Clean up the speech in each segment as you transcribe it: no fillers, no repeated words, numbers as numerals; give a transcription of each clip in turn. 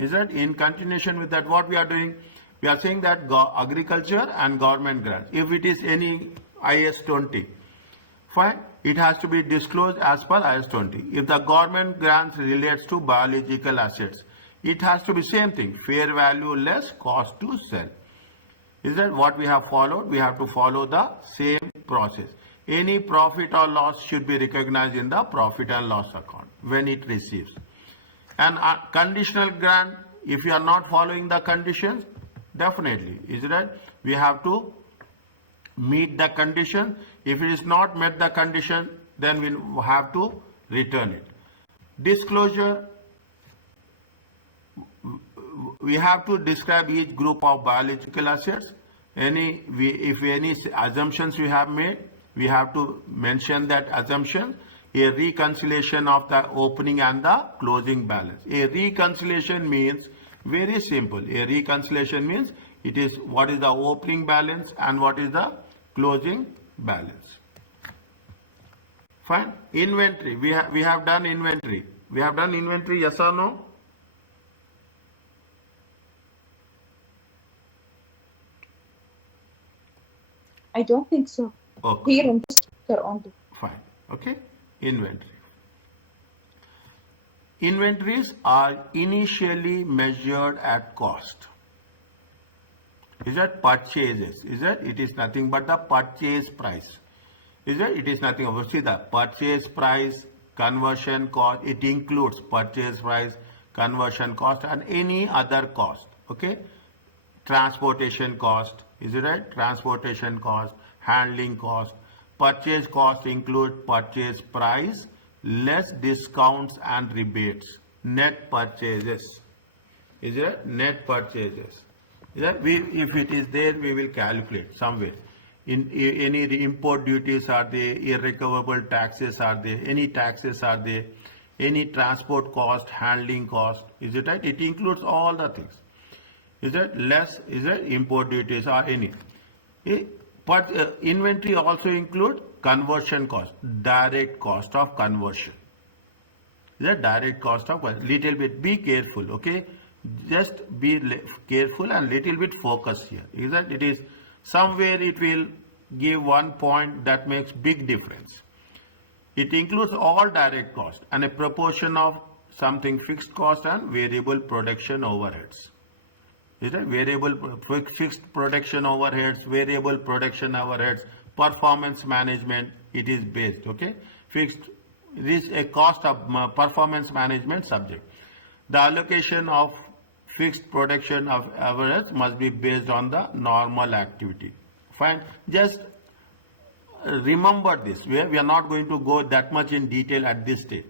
Is that in continuation with that, what we are doing? We are saying that agriculture and government grants, if it is any IAS 20, fine, it has to be disclosed as per IAS 20. If the government grants relates to biological assets, it has to be same thing, fair value less cost to sell. Is that what we have followed? We have to follow the same process. Any profit or loss should be recognized in the profit and loss account when it receives. And a conditional grant, if you are not following the conditions, definitely, is that we have to meet the condition. If it is not met the condition, then we have to return it. Disclosure, we have to describe each group of biological assets. If any assumptions we have made, we have to mention that assumption. A reconciliation of the opening and the closing balance. A reconciliation means very simple. A reconciliation means it is what is the opening balance and what is the closing balance. Fine. Inventory. We have done inventory. We have done inventory, yes or no? I don't think so. Okay. Here in this chapter only. Fine. Okay. Inventory. Inventories are initially measured at cost. Is that purchases? Is that it is nothing but the purchase price? Is that it is nothing but see the purchase price, conversion cost. It includes purchase price, conversion cost, and any other cost. Okay. Transportation cost. Is it right? Transportation cost, handling cost. Purchase cost include purchase price, less discounts and rebates. Net purchases. Is it? Net purchases. Is that if it is there, we will calculate somewhere. In any import duties are there, irrecoverable taxes are there, any taxes are there, any transport cost, handling cost. Is it right? It includes all the things. Is that less? Is that import duties or any? But inventory also include conversion cost, direct cost of conversion. The direct cost of little bit. Be careful, okay? Just be careful and little bit focus here. Is that it is somewhere it will give one point that makes big difference. It includes all direct cost and a proportion of something fixed cost and variable production overheads. Is that variable fixed production overheads, variable production overheads, performance management, it is based, okay? Fixed, this is a cost of performance management subject. The allocation of fixed production of overheads must be based on the normal activity. Fine, just remember this. We are not going to go that much in detail at this stage.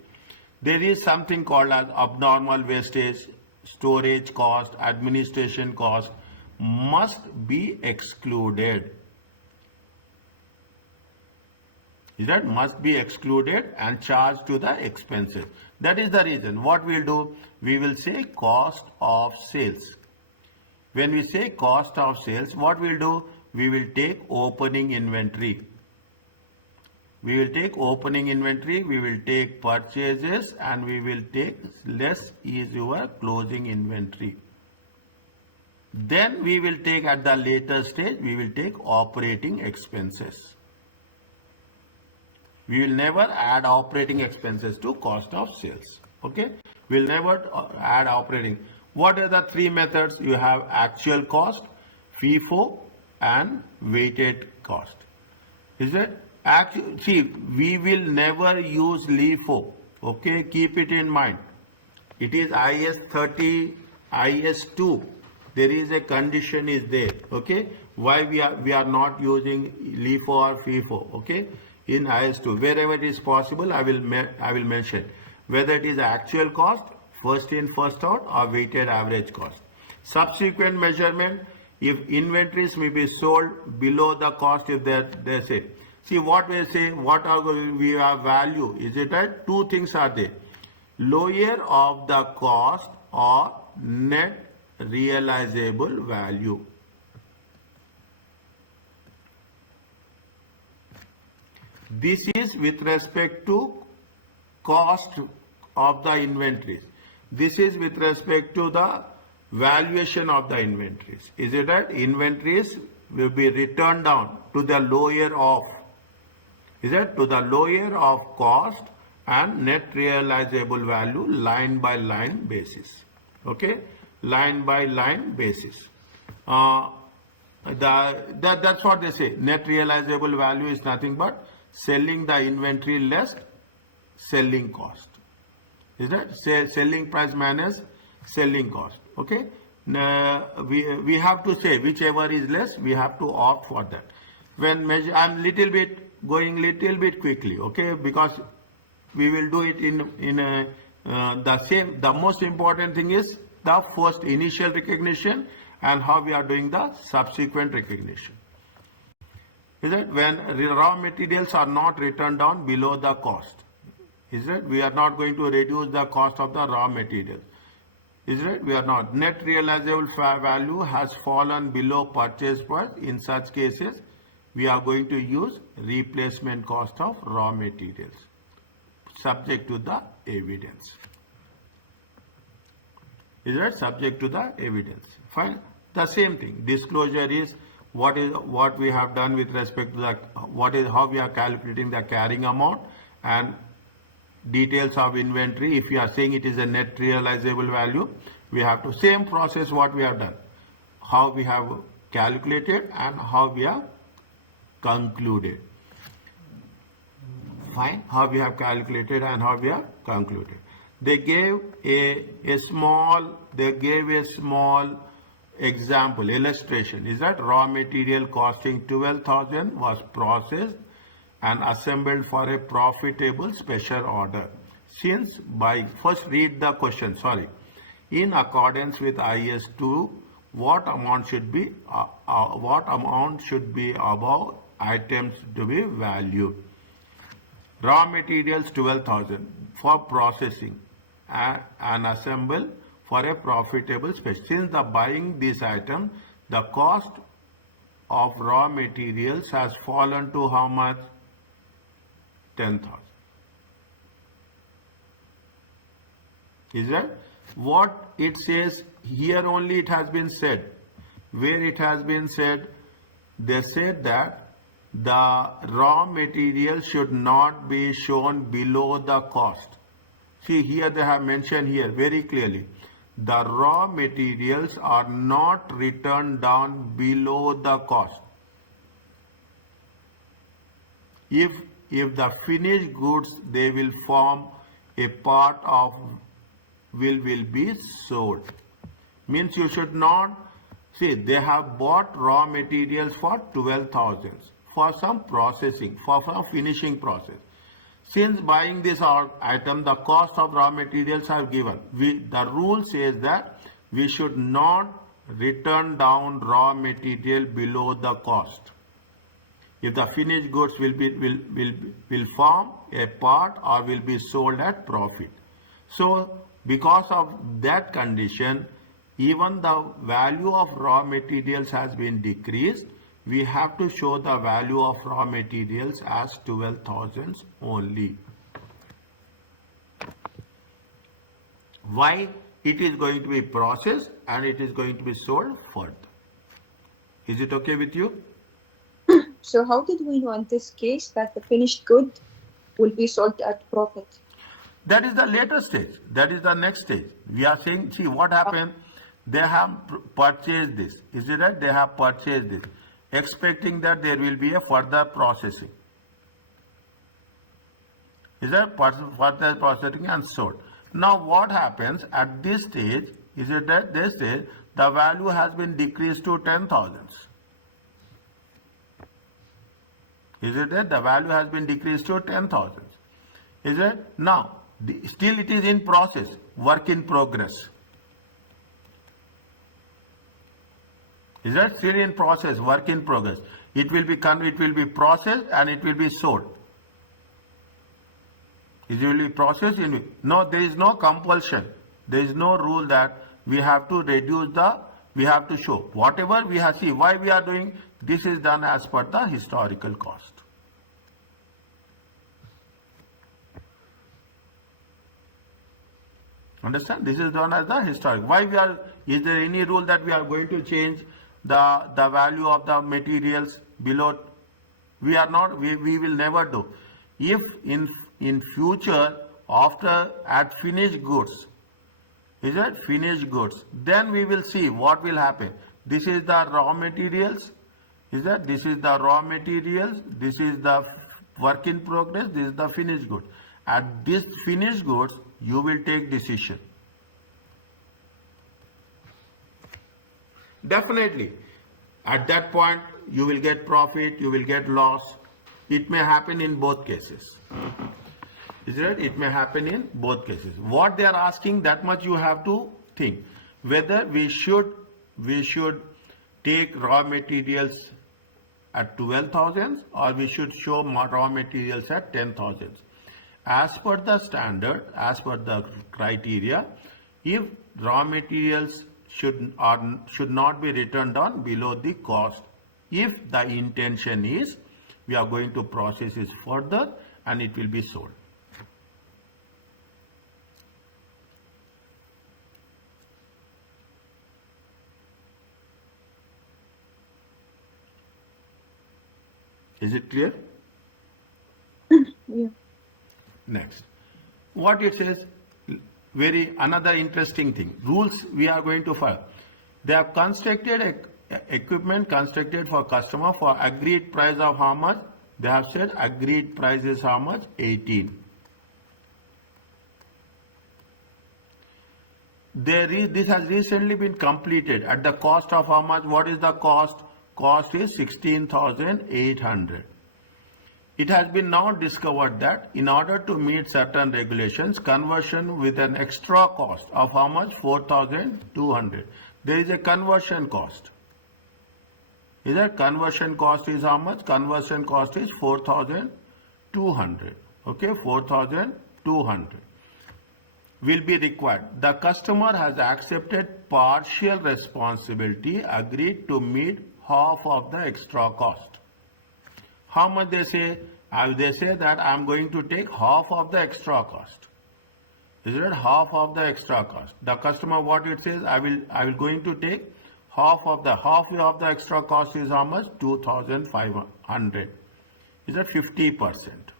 There is something called as abnormal wastage, storage cost, administration cost must be excluded. That must be excluded and charged to the expenses. That is the reason. What we'll do, we will say cost of sales. When we say cost of sales, what we'll do, we will take opening inventory. We will take opening inventory, we will take purchases, and we will take less is your closing inventory. Then we will take at the later stage, we will take operating expenses. We will never add operating expenses to cost of sales. Okay? We will never add operating. What are the three methods? You have actual cost, FIFO, and weighted cost. Is it? See, we will never use LIFO. Okay, keep it in mind. It is IAS 30, IAS 2. There is a condition is there. Okay, why we are not using LIFO or FIFO. Okay, in IAS 2, wherever it is possible, I will mention whether it is actual cost, first in first out, or weighted average cost. Subsequent measurement, if inventories may be sold below the cost, if they say. See what we say, what are we have value? Is it right? Two things are there. Lower of the cost or net realizable value. This is with respect to cost of the inventories. This is with respect to the valuation of the inventories. Is it that inventories will be returned down to the lower of, is it to the lower of cost and net realizable value line by line basis. Okay, line by line basis. That's what they say. Net realizable value is nothing but selling the inventory less selling cost. Is that selling price minus selling cost? Okay. We have to say whichever is less, we have to opt for that. When measure, I'm going little bit quickly, okay, because we will do it in the same. The most important thing is the first initial recognition and how we are doing the subsequent recognition. Is it when raw materials are not written down below the cost? Is it we are not going to reduce the cost of the raw materials? Is it we are not. Net realizable value has fallen below purchase price. In such cases, we are going to use replacement cost of raw materials, subject to the evidence. Is that subject to the evidence? Fine. The same thing. Disclosure is what we have done with respect to the how we are calculating the carrying amount and details of inventory. If you are saying it is a net realizable value, we have to same process what we have done, how we have calculated and how we have concluded. Fine. How we have calculated and how we have concluded. They gave a small example, illustration. Is that raw material costing 12,000 was processed and assembled for a profitable special order. Since by first read the question, sorry. In accordance with IAS 2, what amount should be above items to be valued? Raw materials 12,000 for processing and assemble for a profitable special. Since the buying this item, the cost of raw materials has fallen to how much? 10,000. Is that what it says here? Only it has been said. Where it has been said, they said that the raw material should not be shown below the cost. See here they have mentioned here very clearly. The raw materials are not written down below the cost. If the finished goods, they will form a part of will be sold. Means you should not, see they have bought raw materials for 12,000 for some processing, for some finishing process. Since buying this item, the cost of raw materials are given. The rule says that we should not return down raw material below the cost. If the finished goods will form a part or will be sold at profit. So because of that condition, even the value of raw materials has been decreased. We have to show the value of raw materials as 12,000 only. Why? It is going to be processed and it is going to be sold further. Is it okay with you? So how did we know in this case that the finished good will be sold at profit? That is the later stage. That is the next stage. We are saying, see what happened. They have purchased this. Is it right? They have purchased this, expecting that there will be a further processing. Is that further processing and sold? Now what happens at this stage? Is it that they say the value has been decreased to 10,000? Is it that the value has been decreased to 10,000? Is it? Now still it is in process, work in progress. Is that still in process, work in progress? It will be processed and it will be sold. It will be processed. No, there is no compulsion. There is no rule that we have to reduce we have to show. Whatever we have, see why we are doing, this is done as per the historical cost. Understand? This is known as the historic. Why we are, is there any rule that we are going to change the value of the materials below? We are not, we will never do. If in future, after at finished goods, is it finished goods, then we will see what will happen. This is the raw materials, is that this is the raw materials, this is the work in progress, this is the finished goods. At this finished goods, you will take decision. Definitely, at that point, you will get profit, you will get loss. It may happen in both cases. Is it? It may happen in both cases. What they are asking, that much you have to think. Whether we should take raw materials at 12,000 or we should show raw materials at 10,000. As per the standard, as per the criteria, if raw materials should not be written down below the cost, if the intention is we are going to process it further and it will be sold. Is it clear? Yeah. Next, what it says, very another interesting thing. Rules we are going to follow. They have constructed equipment constructed for customer for agreed price of how much? They have said agreed price is how much? 18. This has recently been completed at the cost of how much? What is the cost? Cost is 16,800. It has been now discovered that in order to meet certain regulations, conversion with an extra cost of how much? 4,200. There is a conversion cost. Is that conversion cost is how much? Conversion cost is 4,200. Okay, 4,200 will be required. The customer has accepted partial responsibility, agreed to meet half of the extra cost. How much they say? They say that I am going to take half of the extra cost. Is it half of the extra cost? The customer, what it says, I will going to take half of the extra cost is how much? 2,500. Is that 50%?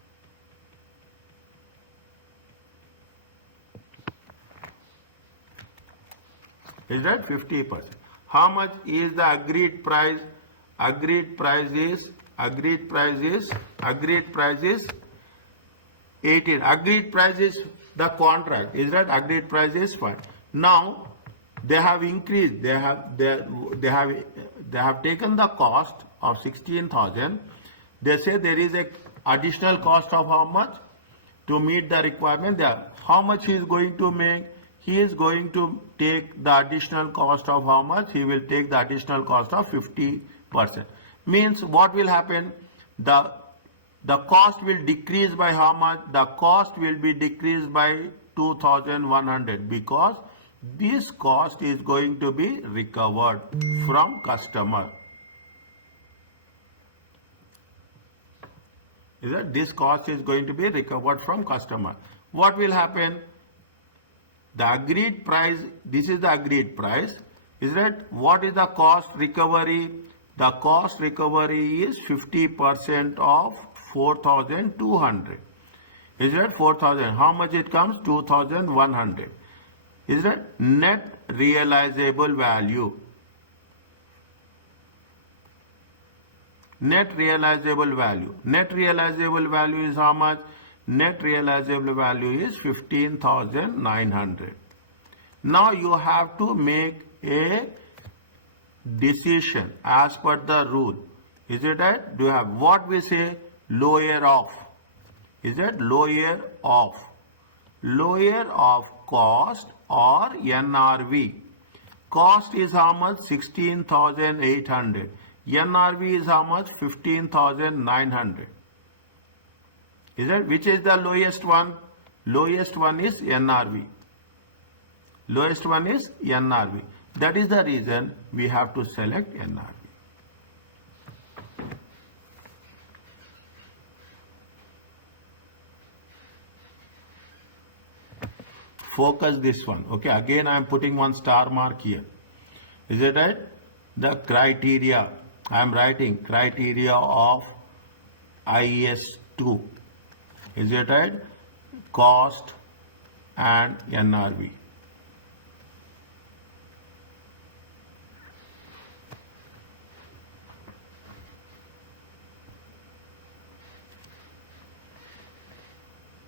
Is that 50%? How much is the agreed price? Agreed price is 18. Agreed price is the contract. Is that agreed price is fine. Now they have increased. They have taken the cost of 16,000. They say there is a additional cost of how much to meet the requirement there. How much he is going to make? He is going to take the additional cost of how much? He will take the additional cost of 50%. Means what will happen? The cost will decrease by how much? The cost will be decreased by 2,100 because this cost is going to be recovered from customer. Is that this cost is going to be recovered from customer? What will happen? The agreed price, this is the agreed price. Is that what is the cost recovery? The cost recovery is 50% of 4,200. Is that 4,000? How much it comes? 2,100. Is that net realizable value? Net realizable value. Net realizable value is how much? Net realizable value is 15,900. Now you have to make a decision as per the rule. Is it right? Do you have what we say? Lower of. Is it lower of? Lower of cost or NRV. Cost is how much? 16,800. NRV is how much? 15,900. Is that which is the lowest one? Lowest one is NRV. Lowest one is NRV. That is the reason we have to select NRV. focus this one. Okay, again I am putting one star mark here. Is it right? The criteria, I am writing criteria of IAS 2. Is it right? Cost and NRV.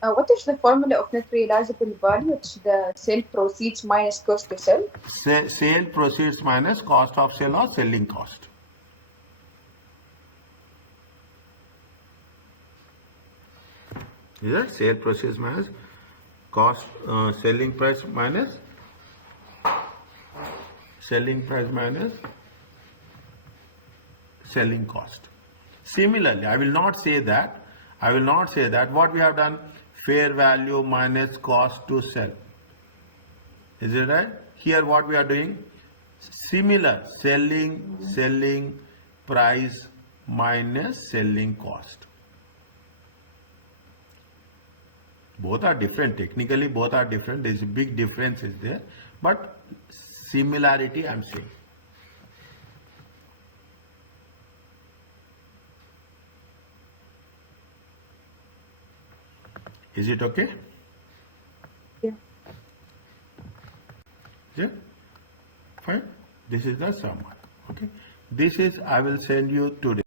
What is the formula of net realizable value? It's the sale proceeds minus cost to sell. Sale proceeds minus cost of sale or selling cost. Is that sale proceeds minus cost, selling price minus selling cost. Similarly, I will not say that. What we have done, fair value minus cost to sell. Is it right? Here what we are doing, similar, selling price minus selling cost. Both are different. Technically, both are different. There is a big difference is there, but similarity I am saying. Is it okay? Yeah. Yeah. Fine. This is the summary. Okay. This is I will send you today.